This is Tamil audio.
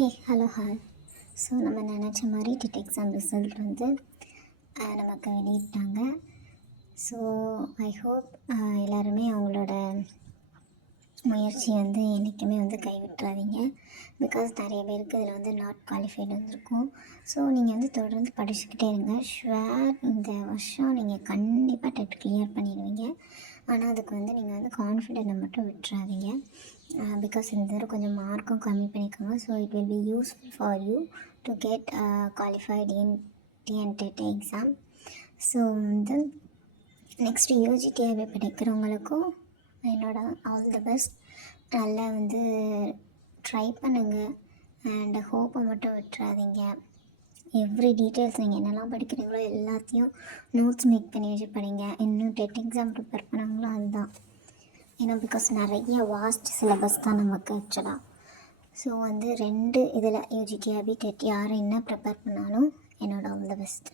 Hey hello hi. ஸோ நம்ம நினச்ச மாதிரி டெட் எக்ஸாம் ரிசல்ட் வந்து நமக்கு வெளியிட்டாங்க. ஸோ ஐ ஹோப் எல்லாருமே அவங்களோட முயற்சி வந்து என்றைக்குமே வந்து கைவிட்டுறாதீங்க. பிகாஸ் நிறைய பேருக்கு இதில் வந்து நாட் குவாலிஃபைடு வந்திருக்கும். ஸோ நீங்கள் வந்து தொடர்ந்து படிச்சுக்கிட்டே இருங்க. ஷுவர் இந்த வருஷம் நீங்கள் கண்டிப்பாக டெட் கிளியர் பண்ணிடுவீங்க. ஆனால் அதுக்கு வந்து நீங்கள் வந்து கான்ஃபிடென்ட்டை மட்டும் விட்டுறாதீங்க. பிகாஸ் இந்த தடவை கொஞ்சம் மார்க்கும் கம்மி பண்ணிக்கோங்க. So it will be useful for you to get qualified in TNTET exam. So வந்து நெக்ஸ்ட்டு யூஜிடிஆர்பி படிக்கிறவங்களுக்கும் என்னோட ஆல் தி பெஸ்ட். நல்லா வந்து ட்ரை பண்ணுங்கள் அண்ட் ஹோப்பை மட்டும் விட்டுறாதீங்க. எவ்ரி டீட்டெயில்ஸ் நீங்கள் என்னெல்லாம் படிக்கிறீங்களோ எல்லாத்தையும் நோட்ஸ் மேக் பண்ணி வச்சு படிங்க. இன்னும் டெட் எக்ஸாம் ப்ரிப்பேர் பண்ணாங்களோ அதுதான். ஏன்னா பிகாஸ் நிறைய வாஸ்ட் சிலபஸ் தான் நமக்கு ஆக்சுவலாக. ஸோ வந்து 2 இதில் யூஜிடிஆர்பி டெட் யார் என்ன ப்ரிப்பேர் பண்ணாலும் என்னோட ஆல் தி பெஸ்ட்.